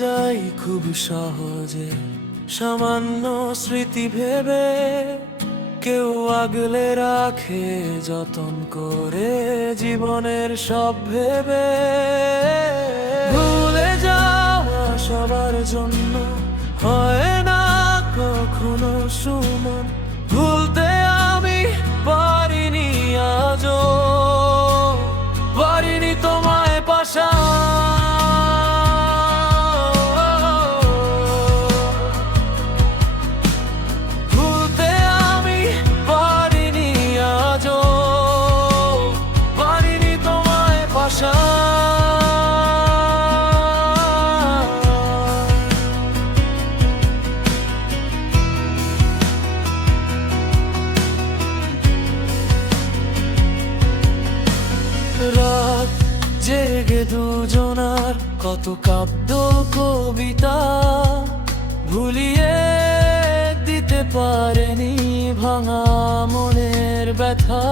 যাই খুব সহজে সামান্য স্মৃতি ভেবে, কেউ আগলে রাখে যতন করে জীবনের সব ভেবে। ভুলে যাওয়া সবার জন্য হয় না কখনো সুমন, ভুলতে আমি পারিনি আজও, পারিনি তোমায় পাশা। ভুলতে আমি পারিনি আজও, পারিনি তোমায় পাশা। রাত জেগে দুজনার কত কাব্য কবিতা ভুলিয়ে দিতে পারেনি ভাঙা মনের ব্যথা।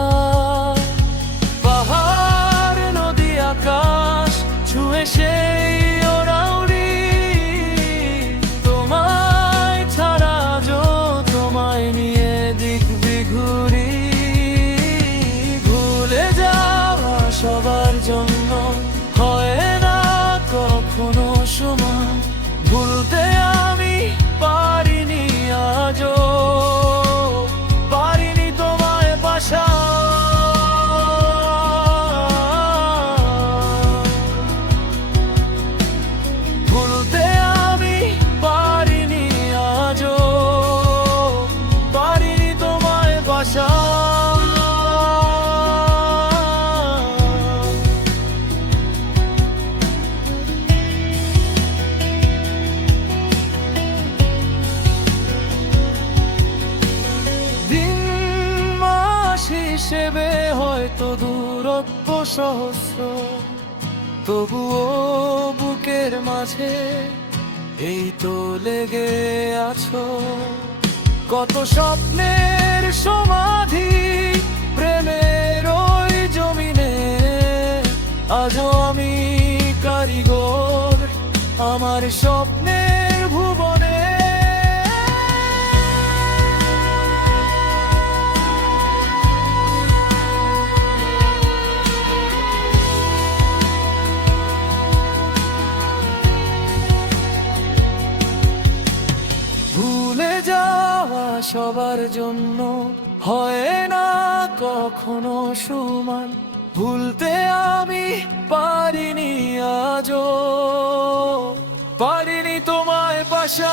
পাহাড় নদী আকাশ ছুঁয়ে সেই ওরাউরি, তোমায় ছাড়া যো তোমায় নিয়ে দিক বিঘুরি। ভুলে যাওয়া সবার জন্য হয় না কখনো সমান, ভুলতে আমি পারিনি আজও, পারিনি তোমায় পাশা। ভুলতে আমি পারিনি আজও, পারিনি তোমায় পাশা। হিসেবে হয়তো দূরত্ব সহস্র, তবুও বুকের মাঝে এই তো লেগে আছো। কত স্বপ্নের সমাধি প্রেমের ওই জমিনে, আজও আমি কারিগর আমার স্বপ্নের ভুবনে। ভুলে যাওয়া সবার জন্য হয় না কখনো সমান, ভুলতে আমি পারিনি আজও, পারিনি তোমায় পাশা।